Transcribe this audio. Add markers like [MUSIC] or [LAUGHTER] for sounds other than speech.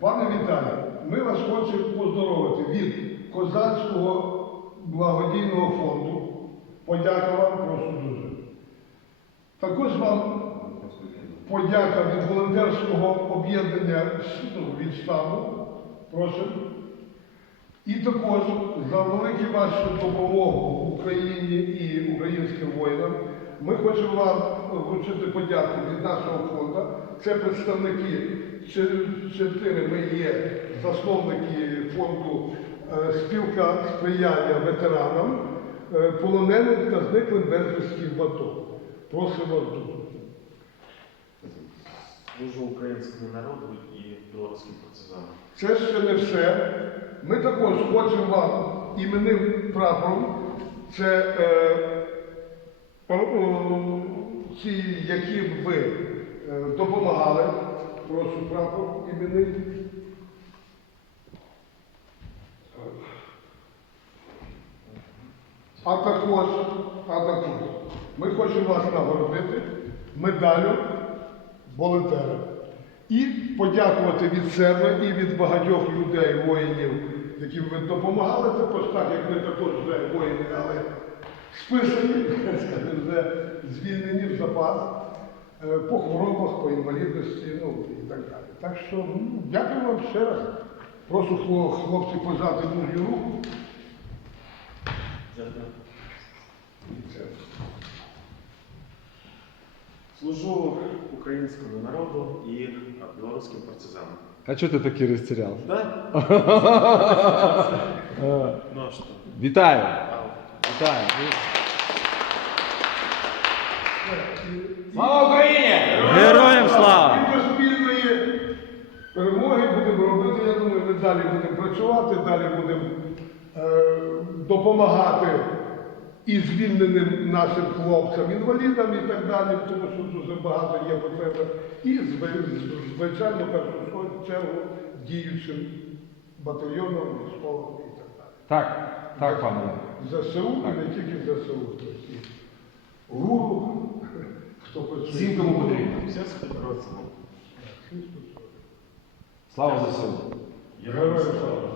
Пане Віталію, ми вас хочемо поздоровити від Козацького благодійного фонду. Подяка вам, прошу дуже. Також вам подяка від волонтерського об'єднання ну, від штабу. Прошу. І також за велику вашу допомогу Україні і українським воїнам ми хочемо вам вручити подяку від нашого фонду. Це представники чо- чотири. Ми є засновники фонду е, спілка сприяння ветеранам, е, полоненим та зниклим безвісті в АТО. Просимо дуже. Служу українському народу і білоруським партизанам. Це ще не все. Ми також хочемо вам іменним прапором, це е, які ви е, допомагали. Прошу прапор іменний. А також, а також ми хочемо вас нагородити медаллю волонтера. І подякувати від себе і від багатьох людей, воїнів, яким ви допомагали, також так, як ми також вже воїни, але списані, [LAUGHS] вже звільнені в запас по хворобах, по інвалідності, ну і так далі. Так що ну, дякую вам ще раз. Прошу хло- хлопці пожати мужню руку. Дякую. Служу українському народу і білоруським партизанам. А что ты таки растерял? Да? [LAUGHS] Ну а що? Вітаю! Вітаю! Слава Україні! Героям слава! І до спільної перемоги будемо робити, я думаю, ми далі будемо працювати, далі будемо е, допомагати і звільненим нашим хлопцям, інвалідам і так далі, тому що дуже багато є потреби. І зв- звичайно, першу чергу діючим батальйоном, військовим і так далі. Так, так, пане. ЗСУ і не тільки ЗСУ, ГУРу, хто працює. Всім, кому потрібно. Все співпрацювало. Слава Ісусу! Героям слава.